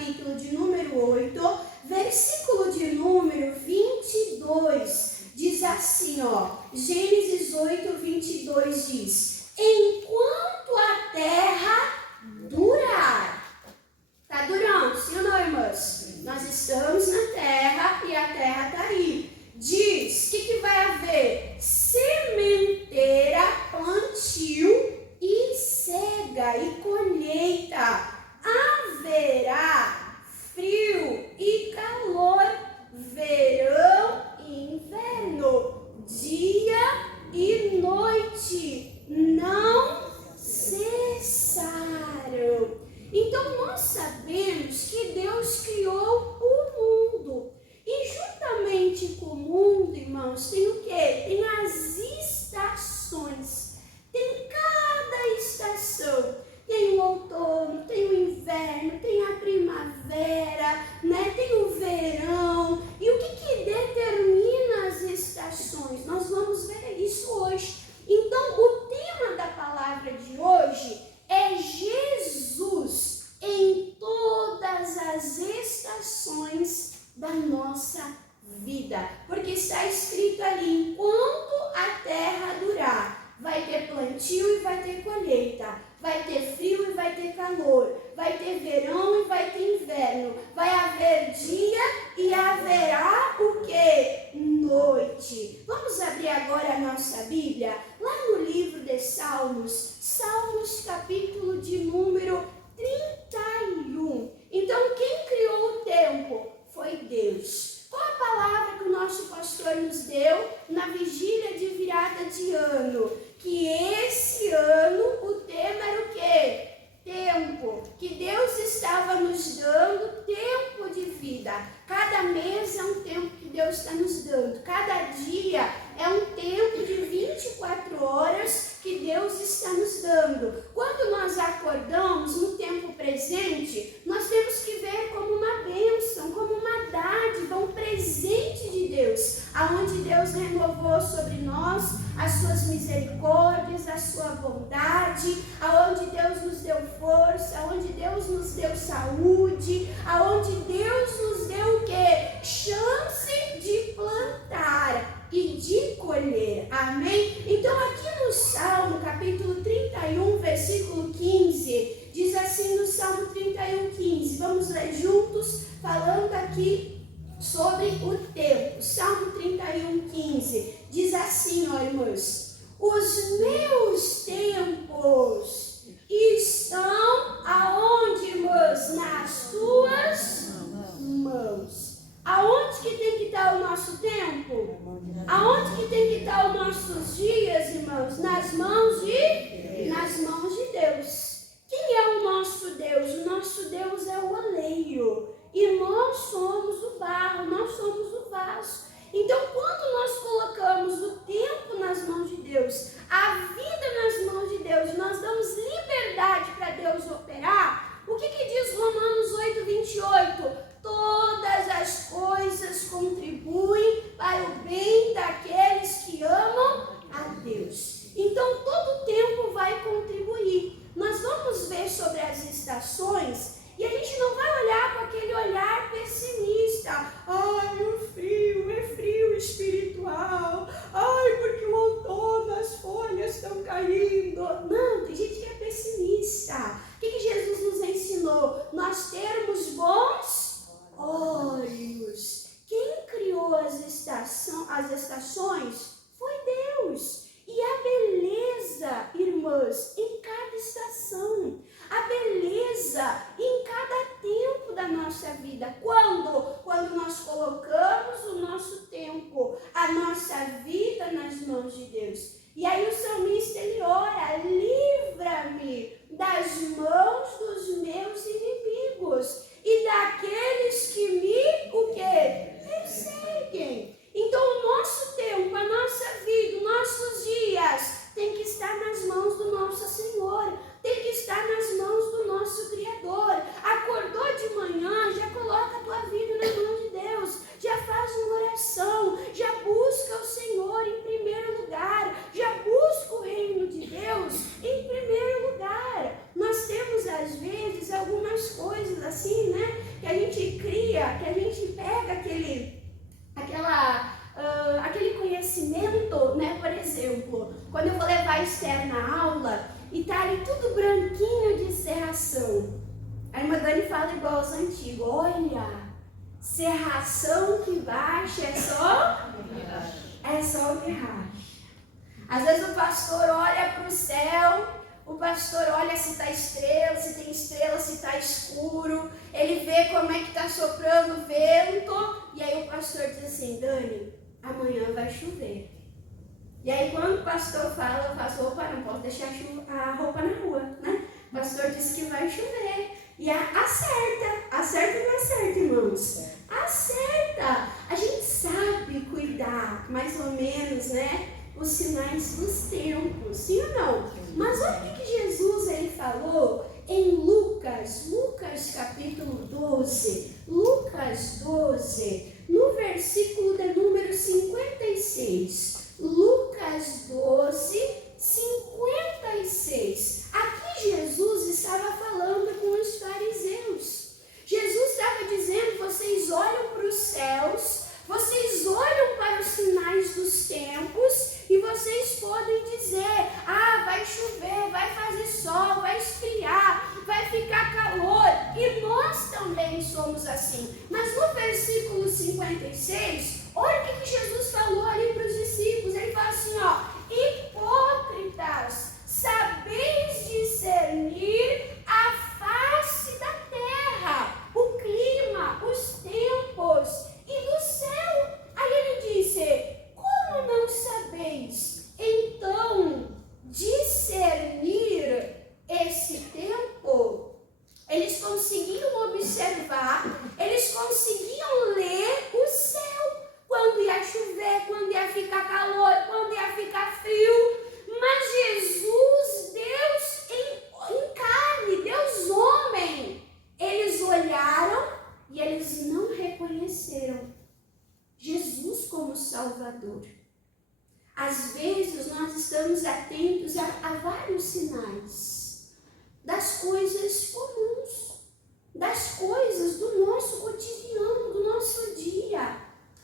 capítulo de número 8, versículo de número 22. Diz assim, ó, Gênesis 8, 22 diz: enquanto a terra durar. Está durando, sim ou não, irmãs? Nós estamos na terra e a terra está aí. Diz, o que vai haver? Sementeira, plantio e cega e colheita. Haverá frio e calor, verão e inverno, dia e noite não cessaram. Então nós sabemos que Deus criou o mundo. E juntamente com o mundo, irmãos, tem o quê? Tem as estações. Tem cada estação. Tem o outono, tem o inverno, tem a primavera, né? Tem o verão. E o que determina as estações? Nós vamos ver isso hoje. Então, o tema da palavra de hoje é Jesus em todas as estações da nossa vida. Porque está escrito ali, enquanto a terra durar, vai ter plantio e vai ter colheita, vai ter frio e vai ter calor, vai ter verão e vai ter inverno, vai haver dia e haverá o quê? Noite. Vamos abrir agora a nossa Bíblia, lá no livro de Salmos, Salmos capítulo de número 31. Então, quem criou o tempo foi Deus. Qual a palavra que o nosso pastor nos deu na vigília de virada de ano? Que esse ano o tema era o quê? Tempo. Que Deus estava nos dando tempo de vida. Cada mês é um tempo que Deus está nos dando. Cada dia é um tempo de 24 horas que Deus está nos dando. Quando nós acordamos no tempo presente, nós temos que ver como uma bênção, como uma dádiva, um presente de Deus, aonde Deus renovou sobre nós as suas misericórdias, a sua bondade, aonde Deus nos deu força, aonde Deus nos deu saúde, aonde Deus nos deu o quê? Chance de plantar e de colher. Amém? Então aqui no Salmo capítulo 31, versículo 15, diz assim no Salmo 31, 15, vamos ler juntos, falando aqui sobre o tempo. Salmo 31, 15, diz assim, ó irmãos: os meus tempos estão aonde, irmãs? Nas tuas mãos. Aonde que tem que estar o nosso tempo? Aonde que tem que estar os nossos dias, irmãos? Nas mãos de Deus. Quem é o nosso Deus? O nosso Deus é o oleiro. E nós somos o barro, nós somos o vaso. Então, quando nós colocamos o tempo nas mãos de Deus, a vida nas mãos de Deus, nós damos liberdade para Deus operar, o que diz Romanos 8, 28? Todas as coisas contribuem para o bem daqueles que amam a Deus. Então, todo o tempo vai contribuir. Nós vamos ver sobre as estações e a gente não vai olhar com aquele olhar pessimista. Ai, o frio, é frio espiritual. Ai, porque o outono, as folhas estão caindo. Não, tem gente que é pessimista. O que Jesus nos ensinou? Nós termos bons olhos. Quem criou as estações foi Deus. E a beleza, irmãs, em cada estação. A beleza em cada tempo da nossa vida. Quando nós colocamos o nosso tempo, a nossa vida nas mãos de Deus. E aí o salmista, ele ora: livra-me das mãos dos meus inimigos e daqueles que me, o quê? Perseguem. Então o nosso tempo, a nossa vida, os nossos dias tem que estar nas mãos do nosso Senhor, tem que estar nas mãos do nosso Criador. Acordou de manhã, já coloca a tua vida nas mãos de Deus, já faz uma oração, já busca o Senhor em primeiro lugar, já busca o irmã Dani fala igual aos antigos, olha, serração que baixa é só o que racha. Às vezes o pastor olha para o céu, o pastor olha se está estrela, se tem estrela, se está escuro, ele vê como é que está soprando o vento, e aí o pastor diz assim, Dani, amanhã vai chover. E aí quando o pastor fala, eu faço, opa, não posso deixar a roupa na rua, né? O pastor disse que vai chover. E acerta ou não acerta, irmãos? Acerta! A gente sabe cuidar, mais ou menos, né? Os sinais dos tempos, sim ou não? Mas olha o que Jesus ele falou em Lucas capítulo 12. Lucas 12, no versículo de número 56. Lucas 12, 56. Aqui Jesus estava falando com os fariseus. Jesus estava dizendo, vocês olham para os céus, vocês olham para os sinais dos tempos e vocês podem dizer, vai chover, vai fazer sol, vai esfriar, vai ficar calor. E nós também somos assim. Mas no versículo 56, olha o que Jesus falou ali para os discípulos. Ele fala assim, hipócritas, sabeis discernir a face da terra, o clima, os tempos e do céu. Aí ele disse, como não sabeis, então, discernir esse tempo? Eles conseguiam observar, eles conseguiam ler o céu, quando ia chover, quando ia ficar calor, quando ia ficar frio. Mas Jesus, Deus em carne, Deus homem, eles olharam e eles não reconheceram Jesus como Salvador. Às vezes nós estamos atentos a vários sinais das coisas comuns, das coisas do nosso cotidiano, do nosso dia.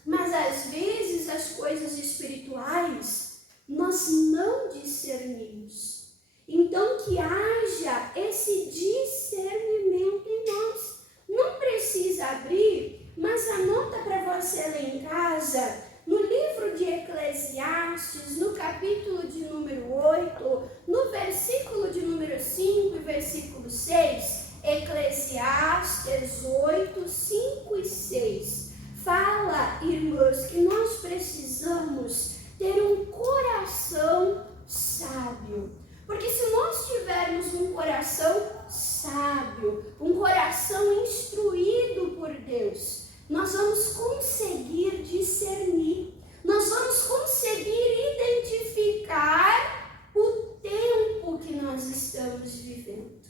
Mas às vezes as coisas espirituais nós não discernimos. Então que haja esse discernimento em nós. Não precisa abrir, mas anota para você ler em casa, no livro de Eclesiastes, no capítulo de número 8, no versículo de número 5 e versículo 6, Eclesiastes 8, 5 e 6. Fala, irmãos, que nós precisamos ter um coração sábio. Porque se nós tivermos um coração sábio, um coração instruído por Deus, nós vamos conseguir discernir, nós vamos conseguir identificar o tempo que nós estamos vivendo.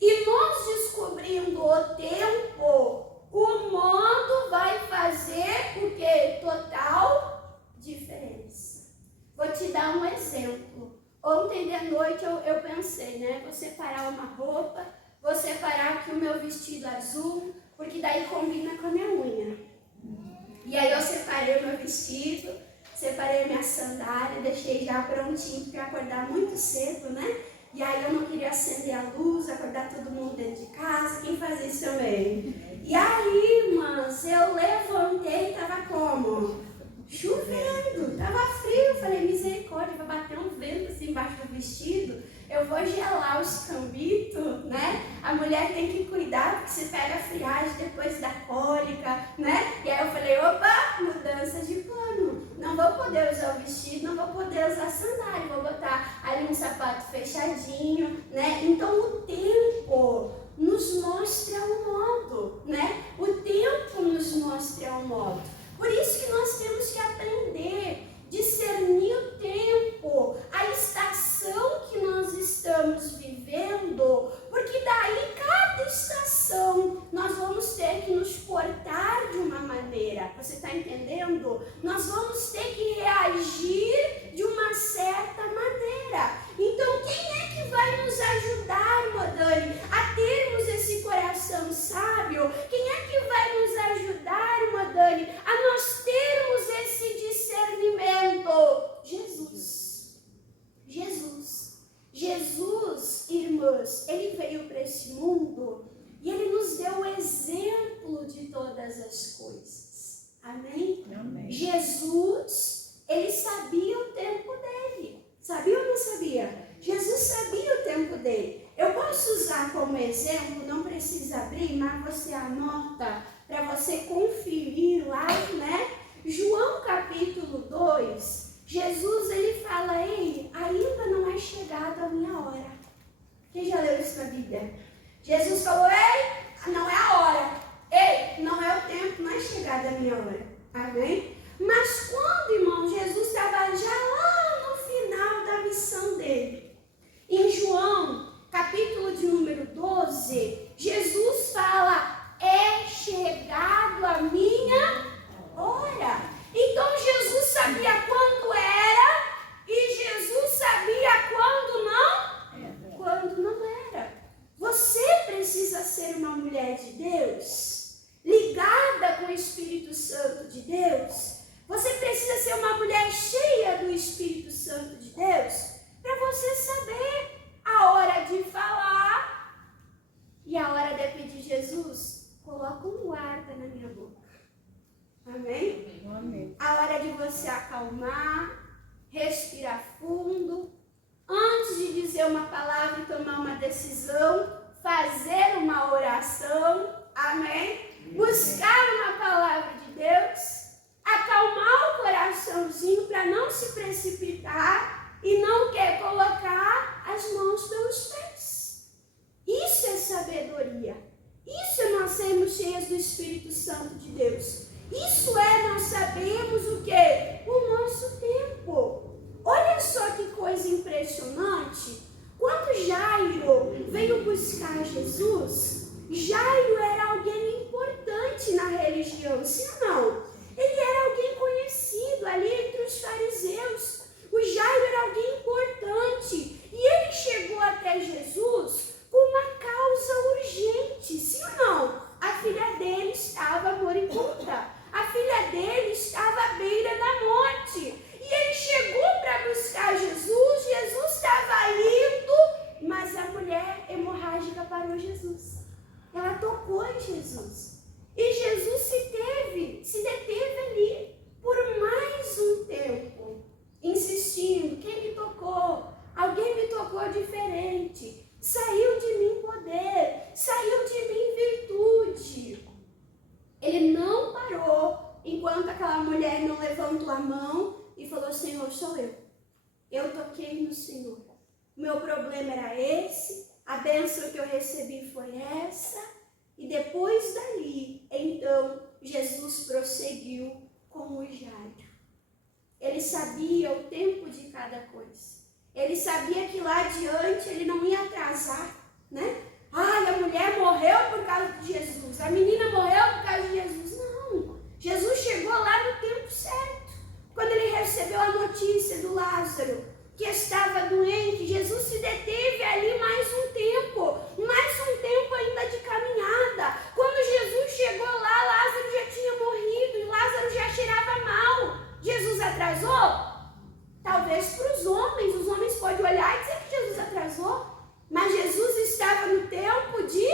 E nós descobrindo o tempo, o modo vai fazer o que? Total diferença. Vou te dar um exemplo. Ontem de noite eu pensei, né? Vou separar uma roupa, vou separar aqui o meu vestido azul, porque daí combina com a minha unha. E aí eu separei o meu vestido, separei a minha sandália, deixei já prontinho, porque eu ia acordar muito cedo, né? E aí eu não queria acender a luz, acordar todo mundo dentro de casa. Quem faz isso também? E aí, irmãs, eu levantei e tava como? Chovendo, tava frio. Falei, misericórdia, vai bater um vento assim embaixo do vestido. Eu vou gelar os cambitos, né? A mulher tem que cuidar, porque se pega a friagem depois da cólica, né? E aí eu falei, opa, mudança de plano. Não vou poder usar o vestido, não vou poder usar a sandália, vou botar ali um sapato fechadinho, né? Então o tempo nos mostra um modo, né? O tempo nos mostra um modo. Por isso que nós temos que aprender, discernir o tempo, a estação que nós estamos vivendo, porque daí cada estação nós vamos ter que nos portar de uma maneira. Você está entendendo? Nós vamos ter que reagir de uma certa maneira. Então quem é que vai nos ajudar, irmã Dani, a termos esse coração sábio? Quem é que vai nos ajudar, irmã Dani, a nós termos esse discernimento? Jesus, irmãs, ele veio para esse mundo e ele Jesus, ele sabia o tempo dele. Sabia ou não sabia? Jesus sabia o tempo dele. Eu posso usar como exemplo, não precisa abrir, mas você anota para você conferir lá, né? João capítulo 2, Jesus ele fala, ei, ainda não é chegada a minha hora. Quem já leu isso na Bíblia? Jesus falou, ei, não é a hora. Ei, não é o tempo, não é chegada a minha hora. Amém? Mas quando, irmão, Jesus estava já lá no final da missão dele, em João, capítulo de número 12, Jesus fala, é chegado a minha hora. Então Jesus sabia quando era e Jesus sabia quando não, quando não era. Você precisa ser uma mulher de Deus, ligada com o Espírito Santo de Deus. Você precisa ser uma mulher cheia do Espírito Santo de Deus, para você saber a hora de falar e a hora de pedir, Jesus, coloca um guarda na minha boca. Amém? Amém. A hora de você acalmar, respirar fundo, antes de dizer uma palavra e tomar uma decisão, fazer uma oração, amém? Buscar uma palavra de Deus, acalmar o coraçãozinho para não se precipitar e não quer colocar as mãos pelos pés. Isso é sabedoria. Isso é nós sermos cheias do Espírito Santo de Deus. Isso é nós sabemos o quê? O nosso tempo. Olha só que coisa impressionante. Quando Jairo veio buscar Jesus, Jairo era alguém importante na religião, sim ou não? Ele era alguém conhecido ali entre os fariseus. O Jairo era alguém importante. E ele chegou até Jesus com uma causa urgente, sim ou não? A filha dele estava moribunda. A filha dele estava à beira da morte. E ele chegou para buscar Jesus. Jesus estava indo, mas a mulher hemorrágica parou Jesus. Ela tocou em Jesus. E Jesus se deteve ali por mais um tempo, insistindo. Quem me tocou? Alguém me tocou diferente. Saiu de mim poder, saiu de mim virtude. Ele não parou enquanto aquela mulher não levantou a mão e falou, Senhor, sou eu. Eu toquei no Senhor. Meu problema era esse, a bênção que eu recebi foi essa. E depois dali, então, Jesus prosseguiu com o Jairo. Ele sabia o tempo de cada coisa. Ele sabia que lá adiante ele não ia atrasar, né? Ai, a mulher morreu por causa de Jesus. A menina morreu por causa de Jesus. Não. Jesus chegou lá no tempo certo. Quando ele recebeu a notícia do Lázaro, que estava doente, Jesus se deteve ali mais um tempo ainda de caminhada. Quando Jesus chegou lá, Lázaro já tinha morrido e Lázaro já cheirava mal. Jesus atrasou? Talvez para os homens podem olhar e dizer que Jesus atrasou, mas Jesus estava no tempo de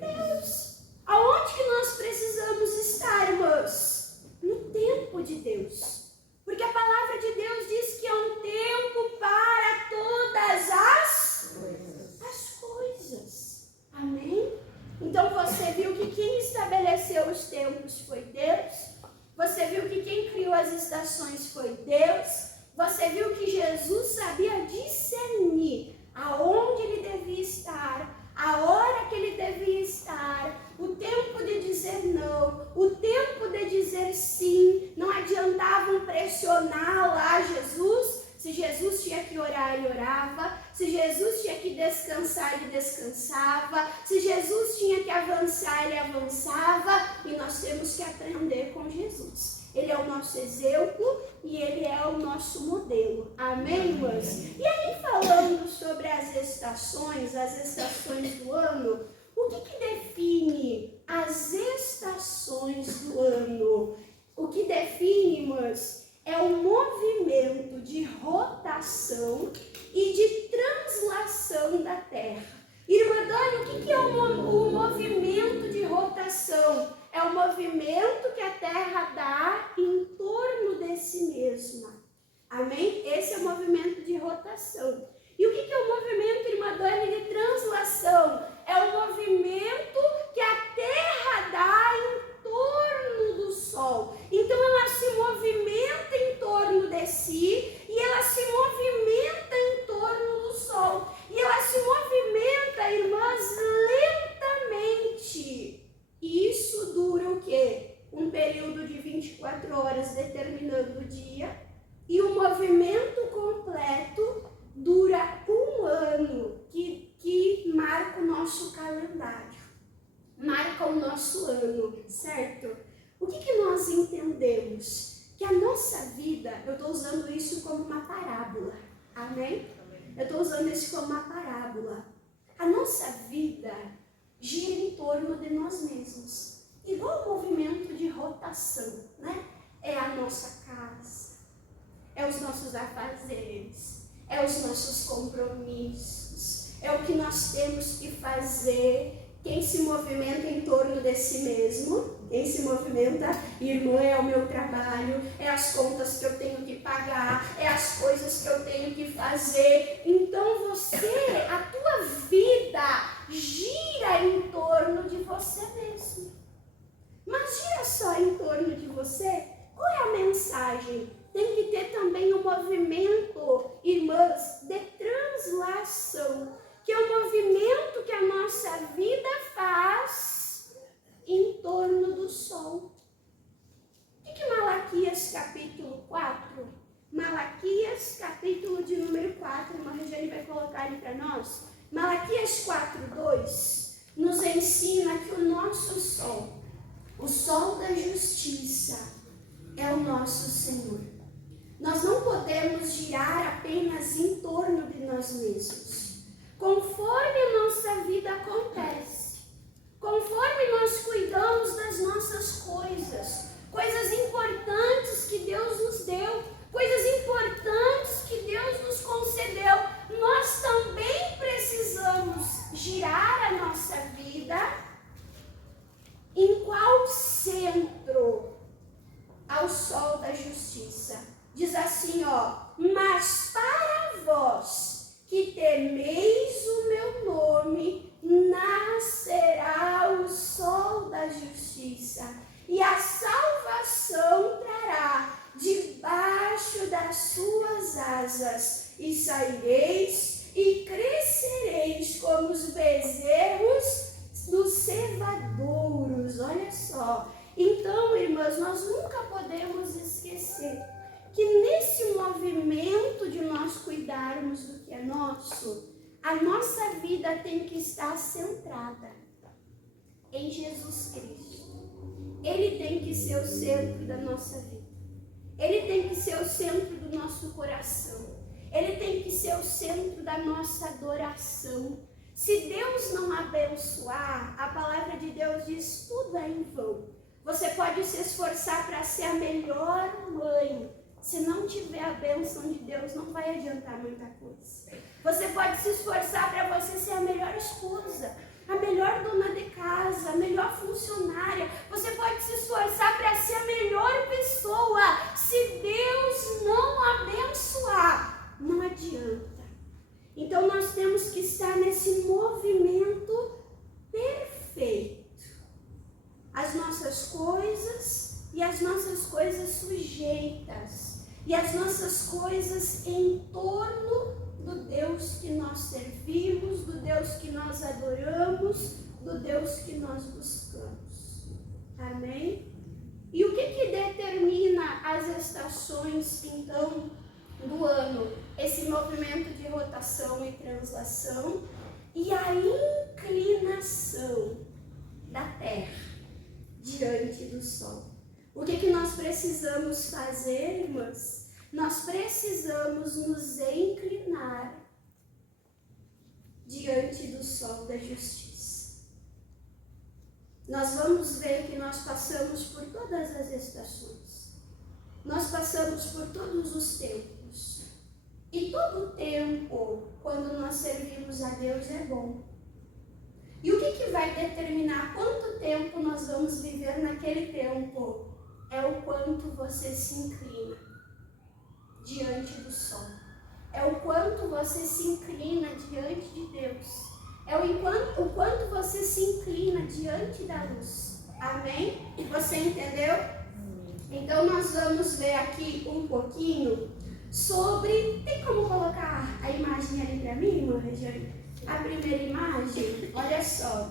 Deus. Aonde que nós precisamos estar, irmãos? No tempo de Deus. Porque a palavra de Deus diz que é um tempo para todas as coisas. Amém? Então você viu que quem estabeleceu os tempos foi Deus. Você viu que quem criou as estações foi Deus. Você viu que Jesus sabia discernir aonde ele devia estar, a hora que ele devia estar, o tempo de dizer não, o tempo de dizer sim. Não adiantava pressionar lá Jesus. Se Jesus tinha que orar, ele orava. Se Jesus tinha que descansar, ele descansava. Se Jesus tinha que avançar, ele avançava. E nós temos que aprender com Jesus. Ele é o nosso exemplo e ele é o nosso modelo. Amém, irmãs? E aí, falando sobre as estações do ano, o que define as estações do ano? O que define, irmãs, é o movimento de rotação e de translação da Terra. Irmã Dani, o que é o movimento de rotação? É o movimento que a Terra dá em torno de si mesma. Amém? Esse é o movimento de rotação. E o que é o movimento, irmã Dani, de translação? É o movimento que a Terra dá em torno do Sol. Então ela se movimenta em torno de si e ela se movimenta em torno do Sol. E ela se movimenta, irmãs, lentamente. E isso dura o quê? Um período de 24 horas determinando o dia. E o movimento completo dura um ano, que marca o nosso calendário, marca o nosso ano, certo? O que nós entendemos? Que a nossa vida, eu estou usando isso como uma parábola, amém? Eu estou usando isso como uma parábola. A nossa vida gira em torno de nós mesmos, igual o movimento de rotação, né? É a nossa casa, é os nossos afazeres, é os nossos compromissos, é o que nós temos que fazer. Quem se movimenta em torno de si mesmo, quem se movimenta, irmã, é o meu trabalho, é as contas que eu tenho que pagar, é as coisas que eu tenho que fazer. Então você, a tua vida gira em torno de você mesmo. Mas gira só em torno de você? Qual é a mensagem? Tem que ter também um movimento, irmãs, de translação, que é o movimento que a nossa vida faz em torno do Sol. O que Malaquias capítulo 4? Malaquias capítulo de número 4, a Regiane vai colocar ali para nós. Malaquias 4:2 nos ensina que o nosso Sol, o Sol da justiça, é o nosso Senhor. Nós não podemos girar apenas em torno de nós mesmos. Conforme a nossa vida acontece, conforme nós cuidamos das nossas coisas, coisas importantes que Deus nos deu, coisas importantes que Deus nos concedeu, nós também precisamos girar a nossa vida em qual centro? Ao Sol da justiça. Diz assim, mas para vós que temeis o meu nome, nascerá o Sol da justiça, e a salvação trará debaixo das suas asas, e saireis e crescereis como os bezerros dos cevadouros. Olha só. Então, irmãs, nós nunca podemos esquecer que nesse movimento de nós cuidarmos do que é nosso, a nossa vida tem que estar centrada em Jesus Cristo. Ele tem que ser o centro da nossa vida. Ele tem que ser o centro do nosso coração. Ele tem que ser o centro da nossa adoração. Se Deus não abençoar, a palavra de Deus diz, tudo é em vão. Você pode se esforçar para ser a melhor mãe. Se não tiver a bênção de Deus, não vai adiantar muita coisa. Você pode se esforçar para você ser a melhor esposa, a melhor dona de casa, a melhor funcionária. Você pode se esforçar para ser a melhor pessoa. Se Deus não abençoar, não adianta. Então nós temos que estar nesse movimento perfeito. As nossas coisas e as nossas coisas sujeitas. E as nossas coisas em torno do Deus que nós servimos, do Deus que nós adoramos, do Deus que nós buscamos. Amém? E o que determina as estações, então, do ano? Esse movimento de rotação e translação e a inclinação da Terra diante do Sol. O que nós precisamos fazer, irmãs? Nós precisamos nos inclinar diante do Sol da justiça. Nós vamos ver que nós passamos por todas as estações. Nós passamos por todos os tempos. E todo tempo, quando nós servimos a Deus, é bom. E o que vai determinar quanto tempo nós vamos viver naquele tempo? É o quanto você se inclina diante do sol. É o quanto você se inclina diante de Deus. É o quanto você se inclina diante da luz. Amém? Você entendeu? Então nós vamos ver aqui um pouquinho sobre... Tem como colocar a imagem ali para mim, irmã Regiane? A primeira imagem, olha só.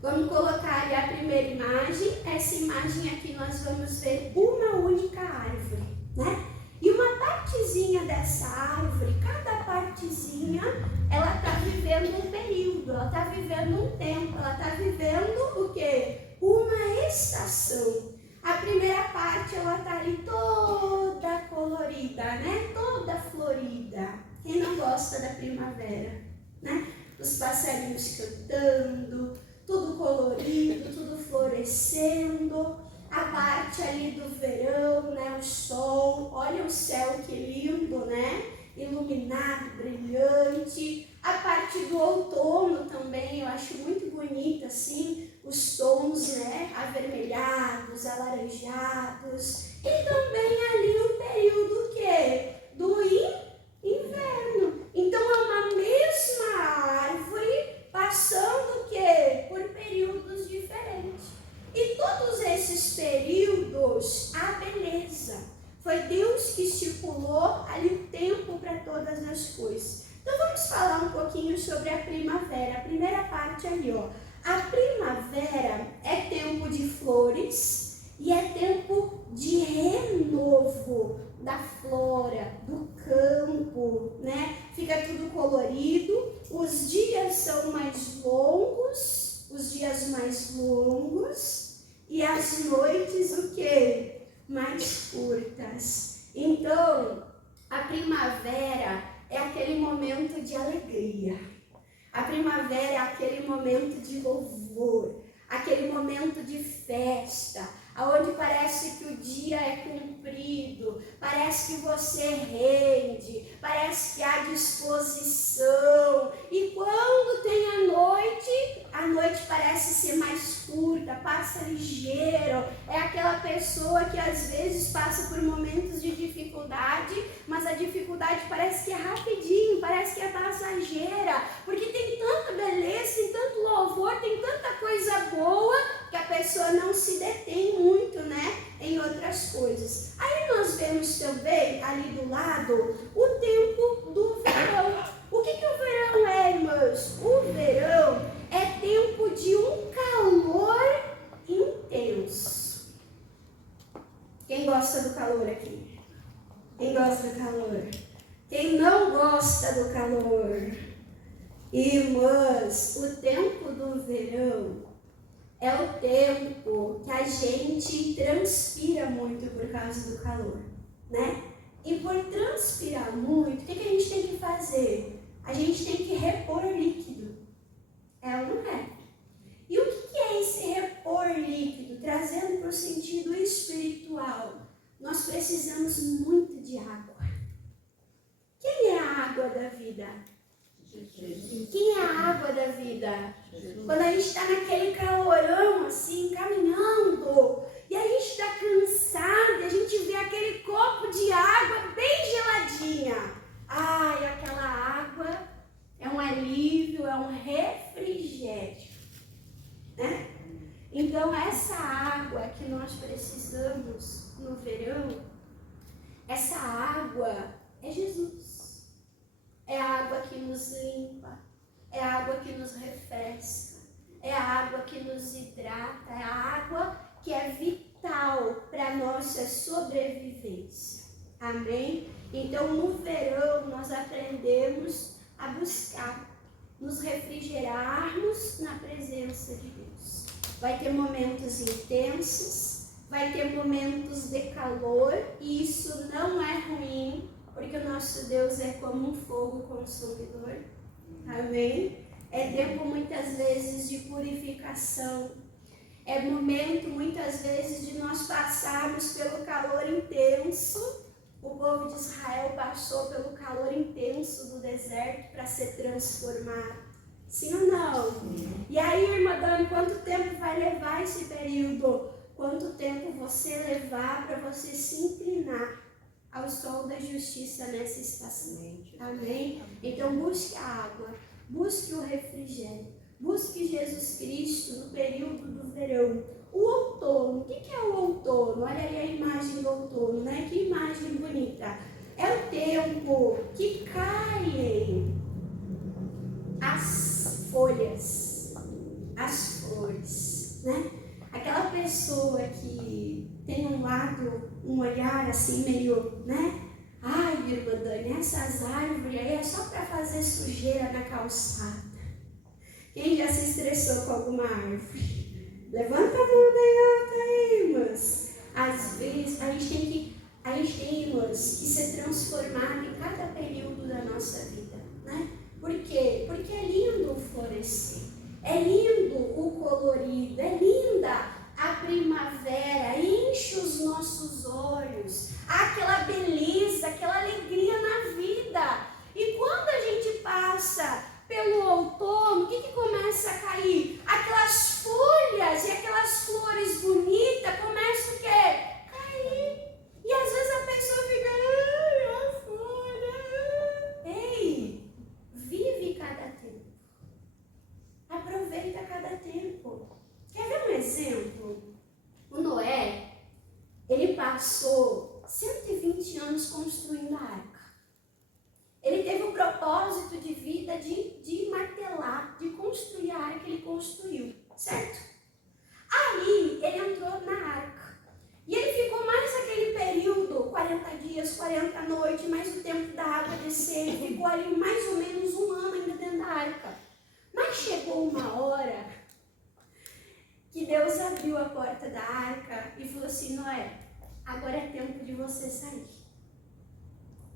Vamos colocar ali a primeira imagem. Essa imagem aqui nós vamos ver uma única árvore, né? E uma partezinha dessa árvore, cada partezinha, ela está vivendo um período, ela está vivendo um tempo, ela está vivendo o quê? Uma estação. A primeira parte, ela está ali toda colorida, né? Toda florida. Quem não gosta da primavera, né? Os passarinhos cantando, tudo colorido, tudo florescendo. A parte ali do verão, né? O sol, olha o céu que lindo, né? Iluminado, brilhante. A parte do outono também, eu acho muito bonita, assim, os tons, né? Avermelhados, alaranjados. E também ali o período o quê? Do inverno. Então é uma mesma árvore passando o quê? Por períodos diferentes. E todos esses períodos, a beleza. Foi Deus que estipulou ali o tempo para todas as coisas. Então vamos falar um pouquinho sobre a primavera. A primeira parte ali, ó. A primavera é tempo de flores e é tempo de renovo da flora, do campo, né? Fica tudo colorido, os dias são mais longos, e as noites o quê? Mais curtas. Então, a primavera é aquele momento de alegria. A primavera é aquele momento de louvor, aquele momento de festa, onde parece que o dia é cumprido, parece que você rende, parece que há disposição. E quando tem a noite parece ser mais curta, passa ligeiro. É aquela pessoa que às vezes passa por momentos de dificuldade, mas a dificuldade parece que é rapidinho, parece que é passageira, porque tem tanta beleza, tem tanto louvor, tem tanta coisa boa, que a pessoa não se detém muito, né, em outras coisas. Aí nós vemos também, ali do lado, o tempo do verão. O que o verão é, irmãos? O verão é tempo de um calor intenso. Quem gosta do calor aqui? Quem gosta do calor? Quem não gosta do calor? Irmãs, o tempo do verão é o tempo que a gente transpira muito por causa do calor, né? E por transpirar muito, o que a gente tem que fazer? A gente tem que repor líquido. É ou não é? E o que é esse repor líquido? Trazendo para o sentido espiritual. Nós precisamos muito de água. Quem é a água da vida? Quem é a água da vida? Quando a gente está naquele calorão, assim, caminhando, e a gente está cansado, e a gente vê aquele copo de água bem geladinha. Ai, aquela água é um alívio, é um refrigério, né? Então, essa água que nós precisamos no verão, essa água é Jesus. É a água que nos limpa, é a água que nos refresca, é a água que nos hidrata, é a água que é vital para a nossa sobrevivência. Amém? Então, no verão, nós aprendemos a buscar, nos refrigerarmos na presença de Deus. Vai ter momentos intensos, vai ter momentos de calor, e isso não é ruim, porque o nosso Deus é como um fogo consumidor. Amém? É tempo muitas vezes de purificação. É momento muitas vezes de nós passarmos pelo calor intenso. O povo de Israel passou pelo calor intenso do deserto para ser transformado. Sim ou não? E aí, irmã Dani, quanto tempo vai levar esse período? Quanto tempo você levar para você se inclinar ao sol da justiça nessa estação? Amém? Então busque a água, busque o refrigério, busque Jesus Cristo no período do verão. O outono, o que é o outono? Olha aí a imagem do outono, né? Que imagem bonita. É o tempo que caem as folhas, as flores, né? Aquela pessoa que tem um olhar assim meio, né? Ai, irmã Dani, essas árvores aí é só para fazer sujeira na calçada. Quem já se estressou com alguma árvore? Levanta a mão bem alta aí, irmãs. Às vezes a gente tem, irmãs, que ser transformado em cada período da nossa vida, né? Por quê? Porque é lindo o florescer, é lindo o colorido, é linda a primavera, enche os nossos olhos, aquela beleza, aquela alegria na vida. E quando a gente passa pelo outono, o que começa a cair? Aquelas folhas e aquelas flores bonitas começam o quê? Cair. E às vezes a pessoa fica, ai, a folha. Ei, vive cada tempo. Aproveita cada tempo. Quer ver um exemplo? O Noé, ele passou 120 anos construindo a arca. Ele teve o propósito de vida de martelar, de construir a arca, ele construiu, certo? Aí, ele entrou na arca. E ele ficou mais aquele período, 40 dias, 40 noites, mais o tempo da água descer. Ele ficou ali mais ou menos um ano ainda dentro da arca. Mas chegou uma hora que Deus abriu a porta da arca e falou assim, Noé, agora é tempo de você sair.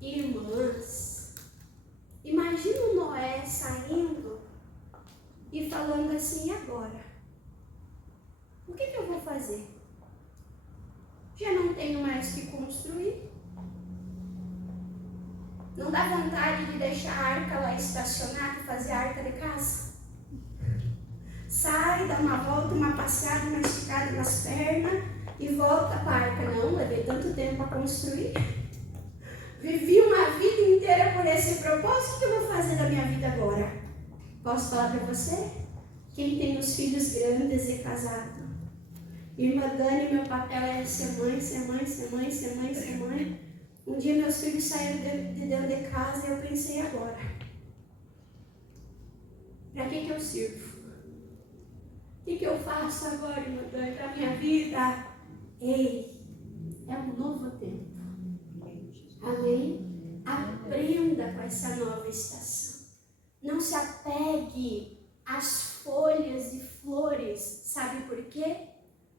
Irmãs, imagina o Noé saindo e falando assim, e agora? O que eu vou fazer? Já não tenho mais que construir. Não dá vontade de deixar a arca lá estacionada e fazer a arca de casa? Sai, dá uma volta, uma passeada, uma esticada nas pernas e volta para a arca. Não, levei tanto tempo para construir. Vivi uma vida inteira por esse propósito. O que eu vou fazer da minha vida agora? Posso falar para você? Quem tem os filhos grandes e casado. Irmã Dani, meu papel era ser mãe, ser mãe, ser mãe, ser mãe, ser mãe. Um dia meus filhos saíram de dentro de casa e eu pensei agora. Para que eu sirvo? O que eu faço agora, irmã Dani, para a minha vida? Ei, é um novo tempo. Amém? Aprenda com essa nova estação. Não se apegue às folhas e flores. Sabe por quê?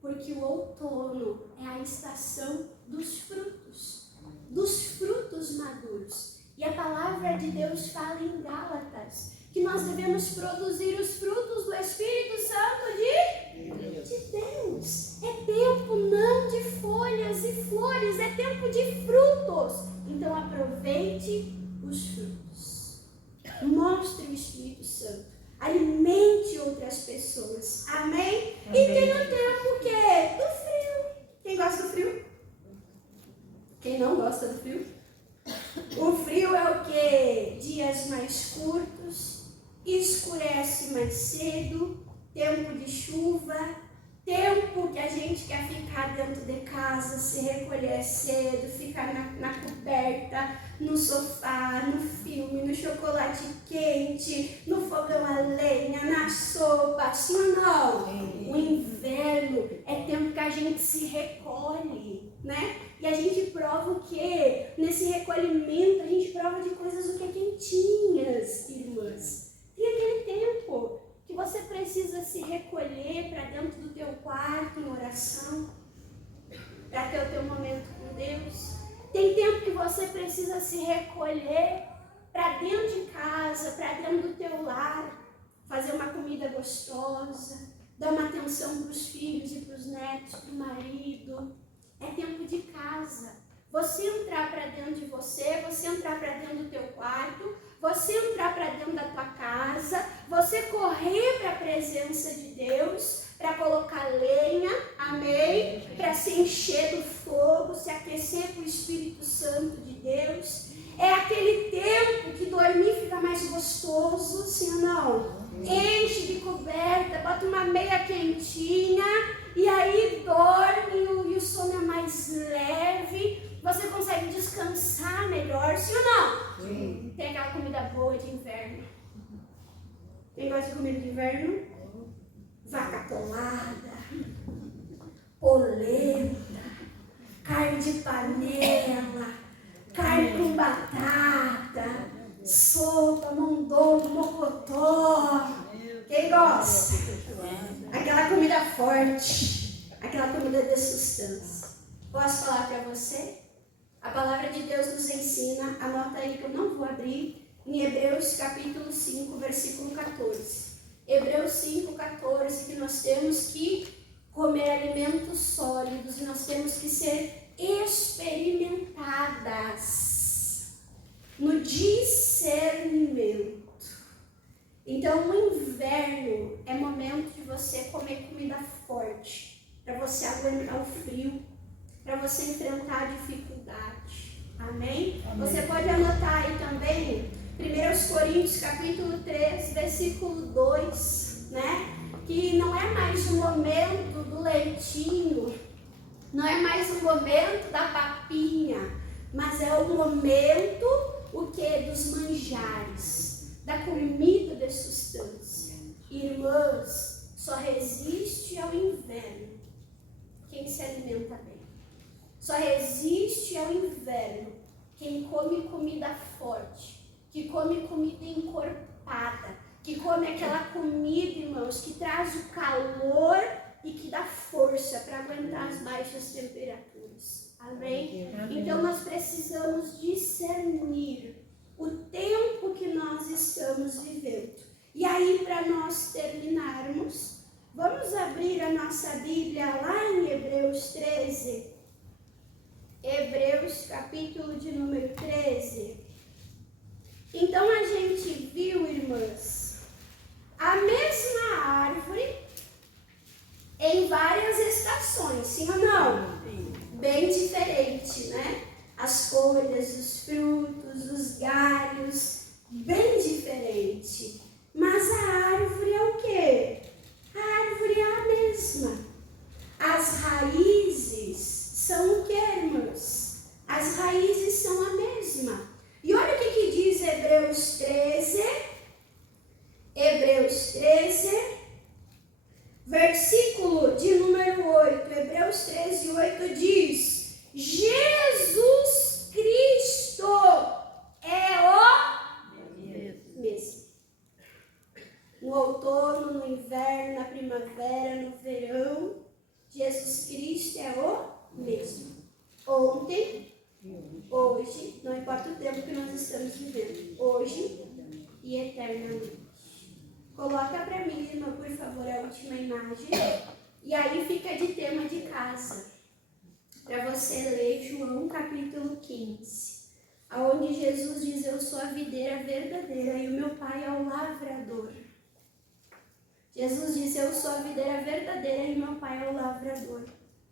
Porque o outono é a estação dos frutos maduros. E a palavra de Deus fala em Gálatas que nós devemos produzir os frutos do Espírito Santo de Deus. É tempo não de folhas e flores, é tempo de frutos. Então aproveite os frutos. Mostre o Espírito Santo. Alimente outras pessoas. Amém? Amém. E tem o tempo o quê? Do frio. Quem gosta do frio? Quem não gosta do frio? O frio é o quê? Dias mais curtos, escurece mais cedo, tempo de chuva, tempo que a gente quer ficar dentro de casa, se recolher cedo, ficar na coberta, no sofá, no filme, no chocolate quente, no fogão a lenha, na sopa, sim ou não? O inverno é tempo que a gente se recolhe, né? E a gente prova o quê? Nesse recolhimento, a gente prova de coisas o que? Quentinhas, irmãs. Tem aquele tempo que você precisa se recolher para dentro do teu quarto em oração, para ter o teu momento com Deus. Tem tempo que você precisa se recolher para dentro de casa, para dentro do teu lar, fazer uma comida gostosa, dar uma atenção para os filhos e para os netos, para o marido. É tempo de casa. Você entrar para dentro de você entrar para dentro do teu quarto, você entrar para dentro da tua casa, você correr para a presença de Deus, para colocar lenha, amém? Para se encher do fogo, se aquecer com o Espírito Santo de Deus. É aquele tempo que dormir fica mais gostoso, sim ou não? Enche de coberta, bota uma meia quentinha e aí dorme e o sono é mais leve. Você consegue descansar melhor, sim ou não? Sim. Tem aquela comida boa de inverno. Quem gosta de comida de inverno? Vaca atolada, polenta, carne de panela, carne com batata, sopa, mondongo, mocotó. Quem gosta? Aquela comida forte, aquela comida de sustância. Posso falar para você? A palavra de Deus nos ensina, anota aí que eu não vou abrir, em Hebreus capítulo 5, versículo 14. Hebreus 5, 14, que nós temos que comer alimentos sólidos e nós temos que ser experimentadas no discernimento. Então, o inverno é momento de você comer comida forte, para você aguentar o frio, para você enfrentar a dificuldade. Amém? Você pode anotar aí também 1 Coríntios capítulo 3, versículo 2, né? Que não é mais o momento do leitinho, não é mais o momento da papinha, mas é o momento, o que? Dos manjares, da comida de sustância. Irmãs, só resiste ao inverno quem se alimenta bem. Só resiste ao inverno quem come comida forte, que come comida encorpada, que come aquela comida, irmãos, que traz o calor e que dá força para aguentar as baixas temperaturas. Amém? Então nós precisamos discernir o tempo que nós estamos vivendo. E aí, para nós terminarmos, vamos abrir a nossa Bíblia lá em Hebreus 13. Hebreus, capítulo de número 13. Então, a gente viu, irmãs, a mesma árvore em várias estações, sim ou não? Bem diferente, né? As folhas, os frutos, os galhos, bem diferente. Mas a árvore é o quê? A árvore é a mesma. As raízes são o quê, irmãos? As raízes são a mesma. E olha o que diz Hebreus 13. Hebreus 13, versículo de número 8. Hebreus 13, 8 diz: Jesus Cristo é o mesmo. No outono, no inverno, na primavera, no verão, Jesus Cristo é o mesmo. Ontem, hoje, não importa o tempo que nós estamos vivendo, hoje e eternamente. Coloca para mim, irmã, por favor, a última imagem. E aí fica de tema de casa, para você ler João capítulo 15, onde Jesus diz: eu sou a videira verdadeira e o meu pai é o lavrador. Jesus diz: eu sou a videira verdadeira e meu pai é o lavrador.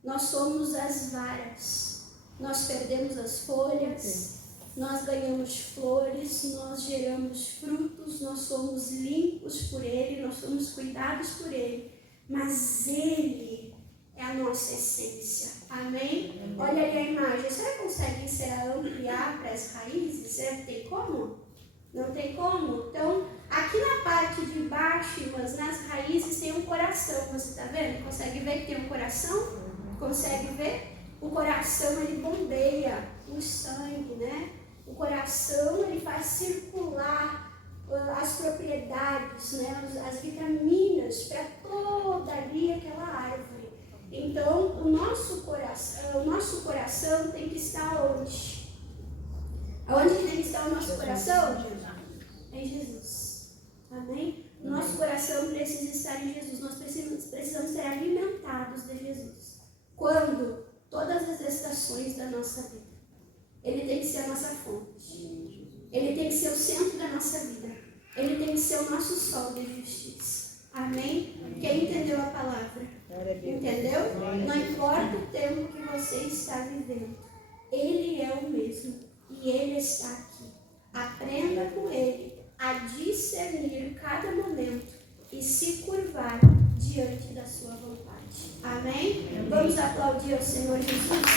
Nós somos as varas. Nós perdemos as folhas, nós ganhamos flores, nós geramos frutos, nós somos limpos por Ele, nós somos cuidados por Ele. Mas Ele é a nossa essência. Amém? Olha aí a imagem. Será que consegue ampliar para as raízes? Tem como? Não tem como? Então, aqui na parte de baixo, irmãs, nas raízes tem um coração. Você está vendo? Consegue ver que tem um coração? Consegue ver? O coração, ele bombeia o sangue, né? O coração, ele faz circular as propriedades, né? As vitaminas para toda ali aquela árvore. Então, o nosso coração tem que estar onde? Aonde tem que estar o nosso coração? Em Jesus. Amém? Nosso coração precisa estar em Jesus. Nós precisamos ser alimentados de Jesus. Quando? Todas as estações da nossa vida. Ele tem que ser a nossa fonte. Ele tem que ser o centro da nossa vida. Ele tem que ser o nosso sol de justiça. Amém? Quem entendeu a palavra? Entendeu? Não importa o tempo que você está vivendo. Ele é o mesmo. E Ele está aqui. Aprenda com Ele a discernir cada momento e se curvar diante da sua vontade. Amém? Vamos aplaudir ao Senhor Jesus.